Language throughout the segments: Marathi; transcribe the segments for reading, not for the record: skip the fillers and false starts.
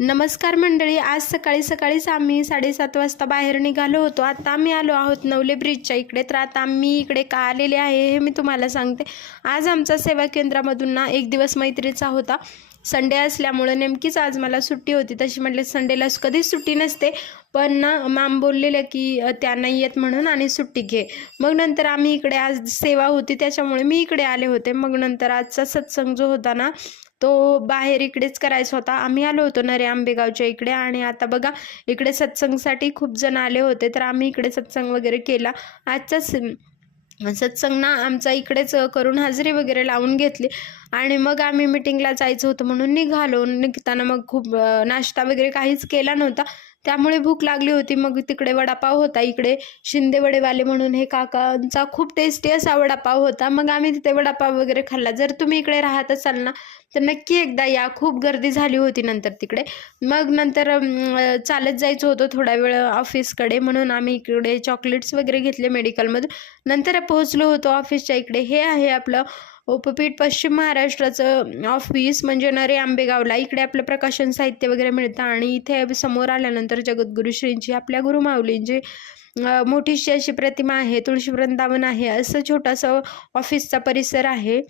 नमस्कार मंडळी, आज सकाळीच आम्ही 7:30 वाजता बाहेर निघालो होतो. आता आम्ही आलो आहोत नवले ब्रिजच्या इकडे. तर आता आम्ही इकडे का आलेले आहे हे मी तुम्हाला सांगते. आज आमचा सेवा केंद्रामधून ना एक दिवस मैत्रीचा होता. संडे असल्यामुळे नेमकीच आज मला सुट्टी होती. तशी म्हटले संडेला कधीच सुट्टी नसते, पण ना मॅम बोललेल्या की त्या नाही येत म्हणून आणि सुट्टी घे. मग नंतर आम्ही इकडे आज सेवा होती त्याच्यामुळे मी इकडे आले होते. मग नंतर आजचा सत्संग जो होता ना तो बाहेर इकडेच करायचा होता. आम्ही आलो होतो नरे आंबेगावच्या इकडे आणि आता बघा इकडे सत्संगसाठी खूप जण आले होते. तर आम्ही इकडे सत्संग वगैरे केला. आजचाच सत्संग ना आमचा इकडेच करून हाजरी वगैरे लावून घेतली आणि मग आम्ही मिटिंगला जायचं होतं म्हणून निघालो. निघताना मग खूप नाश्ता वगैरे काहीच केला नव्हता, त्यामुळे भूक लागली होती. मग तिकडे वडापाव होता, इकडे शिंदे वडेवाले म्हणून हे काकांचा खूप टेस्टी असा वडापाव होता. मग आम्ही तिथे वडापाव वगैरे खाल्ला. जर तुम्ही इकडे राहत असाल ना तर नक्की एकदा या. खूप गर्दी झाली होती नंतर तिकडे. मग नंतर चालत जायचं होतं थोडा वेळ ऑफिसकडे, म्हणून आम्ही इकडे चॉकलेट्स वगैरे घेतले मेडिकलमधून. नंतर पोहोचलो होतो ऑफिसच्या इकडे. हे आहे आपलं उपपीठ पश्चिम महाराष्ट्राचं ऑफिस, म्हणजे नरे आंबेगावला. इकडे आपलं प्रकाशन साहित्य वगैरे मिळतं आणि इथे समोर आल्यानंतर जगद्गुरू श्रींची, आपल्या गुरुमाऊलींची मोठीशी अशी प्रतिमा आहे. तुळशी वृंदावन आहे. असं छोटासा ऑफिसचा परिसर आहे.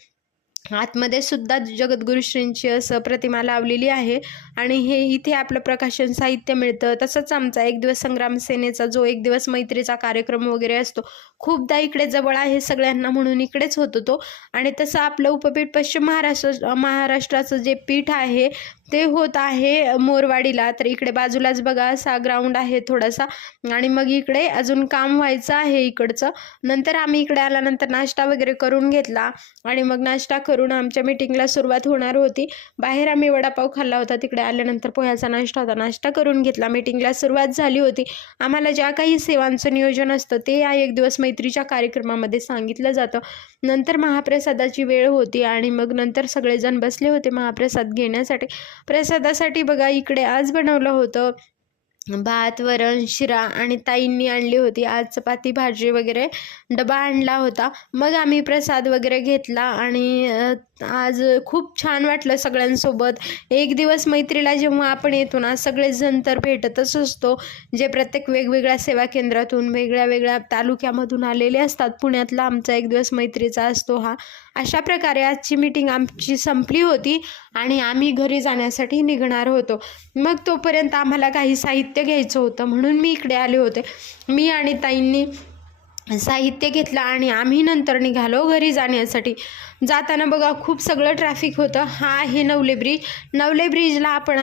आतमध्ये सुद्धा जगद्गुरू श्रींची असं प्रतिमा लावलेली आहे आणि हे इथे आपलं प्रकाशन साहित्य मिळतं. तसंच आमचा एक दिवस संग्राम सेनेचा जो एक दिवस मैत्रीचा कार्यक्रम वगैरे असतो, खूपदा इकडे जवळ आहे सगळ्यांना म्हणून इकडेच होतो तो. आणि तसं आपलं उपपीठ पश्चिम महाराष्ट्राचं जे पीठ आहे ते होत आहे मोरवाडीला. तर इकडे बाजूलाच बघा असा ग्राउंड आहे थोडासा आणि मग इकडे अजून काम व्हायचं आहे इकडचं. नंतर आम्ही इकडे आल्यानंतर नाश्ता वगैरे करून घेतला आणि मग नाश्ता करून आमच्या मीटिंगला सुरुवात होणार होती. बाहेर आम्ही वडापाव खाल्ला होता. तिकडे आल्यानंतर पोह्याचा नाश्ता होता, नाश्ता करून घेतला. मीटिंगला सुरुवात झाली होती. आम्हाला ज्या काही सेवांचं नियोजन असतं ते या एक दिवस मैत्रीच्या कार्यक्रमामध्ये सांगितलं जातं. नंतर महाप्रसादाची वेळ होती आणि मग नंतर सगळेजण बसले होते महाप्रसाद घेण्यासाठी. प्रसादासाठी बघा इकडे आज बनवलं होतं भात, वरण, शिरा आणि ताईंनी आणली होती आज चपाती भाजी वगैरे डबा आणला होता. मग आम्ही प्रसाद वगैरे घेतला आणि आज खूप छान वाटलं सगळ्यांसोबत. एक दिवस मैत्रीला जेव्हा आपण येतो ना सगळेजण तर भेटतच असतो, जे प्रत्येक वेगवेगळ्या सेवा केंद्रातून वेगळ्या तालुक्यामधून आलेले असतात. पुण्यातला आमचा एक दिवस मैत्रीचा असतो हा. अशा प्रकारे आजची मीटिंग आमची संपली होती आणि आम्ही घरी जाण्यासाठी निघणार होतो. मग तोपर्यंत आम्हाला काही साहित्य घ्यायचं होतं म्हणून मी इकडे आले होते. मी आणि ताईंनी साहित्य घेतलं आणि आम्ही नंतर निघालो घरी जाण्यासाठी. जाताना बघा खूप सगळं ट्रॅफिक होतं. हा आहे नवले ब्रिज. नवले ब्रिजला आपण